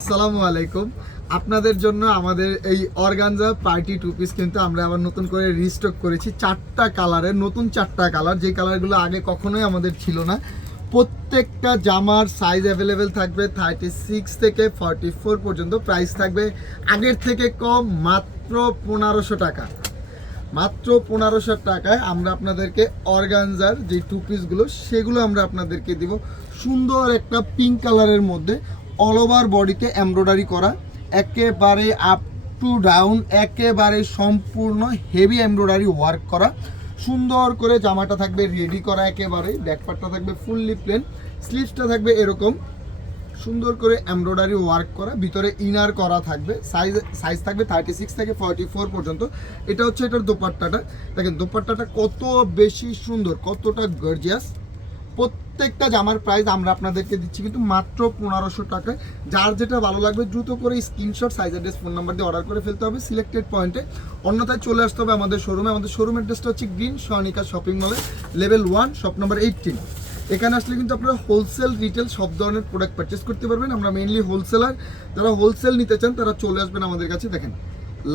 আসসালামু আলাইকুম। আপনাদের জন্য আমাদের এই অর্গানজা পার্টি টু পিস কিন্তু আমরা আবার নতুন করে রিস্টক করেছি। 4টা কালারের, নতুন 4টা কালার, যে কালারগুলো আগে কখনোই আমাদের ছিল না। প্রত্যেকটা জামার সাইজ অ্যাভেলেবেল থাকবে 36 থেকে 44 পর্যন্ত। প্রাইস থাকবে আগের থেকে কম, মাত্র 1500 টাকা। মাত্র 1500 টাকায় আমরা আপনাদেরকে অর্গানজার যে টু পিসগুলো সেগুলো আমরা আপনাদেরকে দিব। সুন্দর একটা পিঙ্ক কালারের মধ্যে অল ওভার বডিতে এমব্রয়ডারি করা, একেবারে আপ টু ডাউন, একেবারে সম্পূর্ণ হেভি এমব্রয়ডারি ওয়ার্ক করা। সুন্দর করে জামাটা থাকবে রেডি করা, একেবারে ব্যাকপার্টটা থাকবে ফুললি প্লেন, স্লিভসটা থাকবে এরকম সুন্দর করে এমব্রয়ডারি ওয়ার্ক করা, ভিতরে ইনার করা থাকবে। সাইজ থাকবে 36 থেকে 44 পর্যন্ত। এটা হচ্ছে এটার দোপাট্টাটা। দেখেন দোপাট্টাটা কত বেশি সুন্দর, কতটা গর্জিয়াস। প্রত্যেকটা জামার প্রাইস আমরা আপনাদেরকে দিচ্ছি কিন্তু মাত্র 1500 টাকায়। যার যেটা ভালো লাগবে দ্রুত করে screenshot, size address, phone number দিয়ে অর্ডার করে ফেলতে হবে সিলেক্টেড পয়েন্টে। অন্যথায় চলে আসতে হবে আমাদের শোরুমে। আমাদের শোরুম অ্যাড্রেসটা হচ্ছে গ্রিন সনিকা শপিং মলে, লেভেল 1, শপ নাম্বার 18। এখানে আসলে কিন্তু আপনারা হোলসেল, রিটেল সব ধরনের প্রোডাক্ট পারচেস করতে পারবেন। আমরা মেইনলি হোলসেলার। যারা হোলসেল নিতে চান তারা চলে আসবেন আমাদের কাছে। দেখেন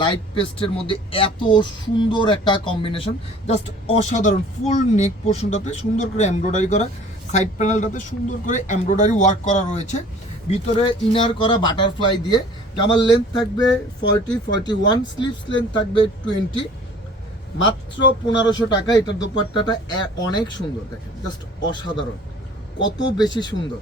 লাইট পেস্টের মধ্যে এত সুন্দর একটা কম্বিনেশন, জাস্ট অসাধারণ। ফুল নেক পোর্শনটাতে সুন্দর করে এমব্রয়ডারি করা, সাইড প্যানেলটাতে সুন্দর করে এমব্রয়ডারি ওয়ার্ক করা রয়েছে, ভিতরে ইনার করা বাটারফ্লাই দিয়ে। জামার লেন্থ থাকবে 40-41, স্লিভস লেন্থ থাকবে 20। মাত্র 1500 টাকা। এটার দোপাট্টাটা অনেক সুন্দর, দেখেন জাস্ট অসাধারণ, কত বেশি সুন্দর।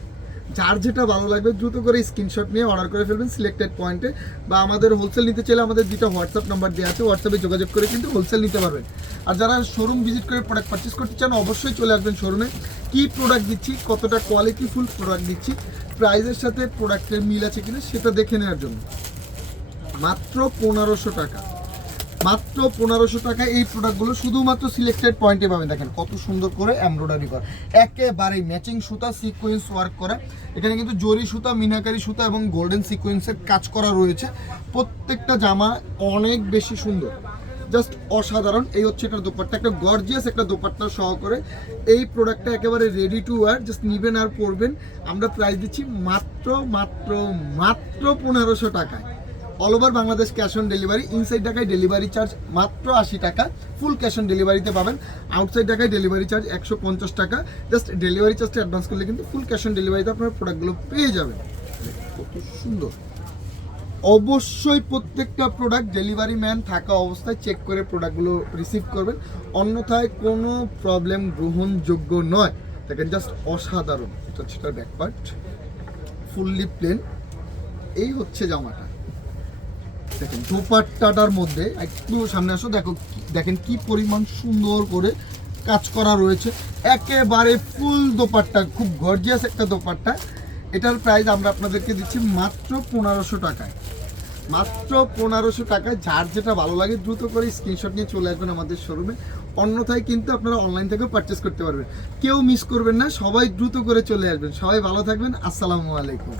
যার যেটা ভালো লাগবে দ্রুত করে স্ক্রিনশট নিয়ে অর্ডার করে ফেলবেন সিলেক্টেড পয়েন্টে। বা আমাদের হোলসেল নিতে চাইলে আমাদের দুটো হোয়াটসঅ্যাপ নাম্বার দেওয়া আছে, হোয়াটসঅ্যাপে যোগাযোগ করে কিন্তু হোলসেল নিতে পারবেন। আর যারা শোরুম ভিজিট করে প্রোডাক্ট পারচেস করতে চান অবশ্যই চলে আসবেন শোরুমে। কী প্রোডাক্ট দিচ্ছি, কতটা কোয়ালিটিফুল প্রোডাক্ট দিচ্ছি, প্রাইসের সাথে প্রোডাক্টের মিল আছে কিনা সেটা দেখে নেওয়ার জন্য। মাত্র 1500 টাকা। মাত্র 1500 টাকা এই প্রোডাক্টগুলো শুধুমাত্র সিলেক্টেড পয়েন্টে পাবেন। দেখেন কত সুন্দর করে এমব্রয়ডারি করা, একেবারে ম্যাচিং সুতা, সিকোয়েন্স ওয়ার্ক করা। এখানে কিন্তু জরি সুতা, মিনাকারি সুতা এবং গোল্ডেন সিকোয়েন্সের কাজ করা রয়েছে। প্রত্যেকটা জামা অনেক বেশি সুন্দর, জাস্ট অসাধারণ। এই হচ্ছে এটার দোপাট্টা, একটা গর্জিয়াস একটা দোপাট্টা সহ করে এই প্রোডাক্টটা একেবারে রেডি টু ওয়্যার। জাস্ট নেবেন আর পরবেন। আমরা প্রাইস দিচ্ছি মাত্র মাত্র মাত্র 1500 টাকায়। All over Bangladesh cash on delivery. Inside ঢাকায় ডেলিভারি চার্জ মাত্র 80 টাকা, ফুল ক্যাশ অন ডেলিভারিতে পাবেন। আউটসাইড ঢাকায় ডেলিভারি চার্জ 150 টাকা। জাস্ট ডেলিভারি চার্জটা অ্যাডভান্স করলে কিন্তু ফুল ক্যাশ অন ডেলিভারিতে আপনার প্রোডাক্টগুলো পেয়ে যাবেন। কত সুন্দর। অবশ্যই প্রত্যেকটা প্রোডাক্ট ডেলিভারি ম্যান থাকা অবস্থায় চেক করে প্রোডাক্টগুলো রিসিভ করবেন, অন্যথায় কোনো প্রবলেম গ্রহণযোগ্য নয়। দেখেন জাস্ট অসাধারণ। এটা হচ্ছে তার ব্যাক পার্ট, ফুললি প্লেন। এই হচ্ছে জামাটা। দেখেন দোপাট্টাটার মধ্যে একটু সামনে আসো, দেখেন কি পরিমাণ সুন্দর করে কাজ করা রয়েছে, একেবারে ফুল দোপাট্টা, খুব গর্জিয়াস একটা দোপাট্টা। এটার প্রাইস আমরা আপনাদেরকে দিচ্ছি মাত্র 1500 টাকায়। মাত্র 1500 টাকায়। যার যেটা ভালো লাগে দ্রুত করে স্ক্রিনশট নিয়ে চলে আসবেন আমাদের শোরুমে, অন্যথায় কিন্তু আপনারা অনলাইন থেকেও পারচেস করতে পারবেন। কেউ মিস করবেন না, সবাই দ্রুত করে চলে আসবেন। সবাই ভালো থাকবেন। আসসালামু আলাইকুম।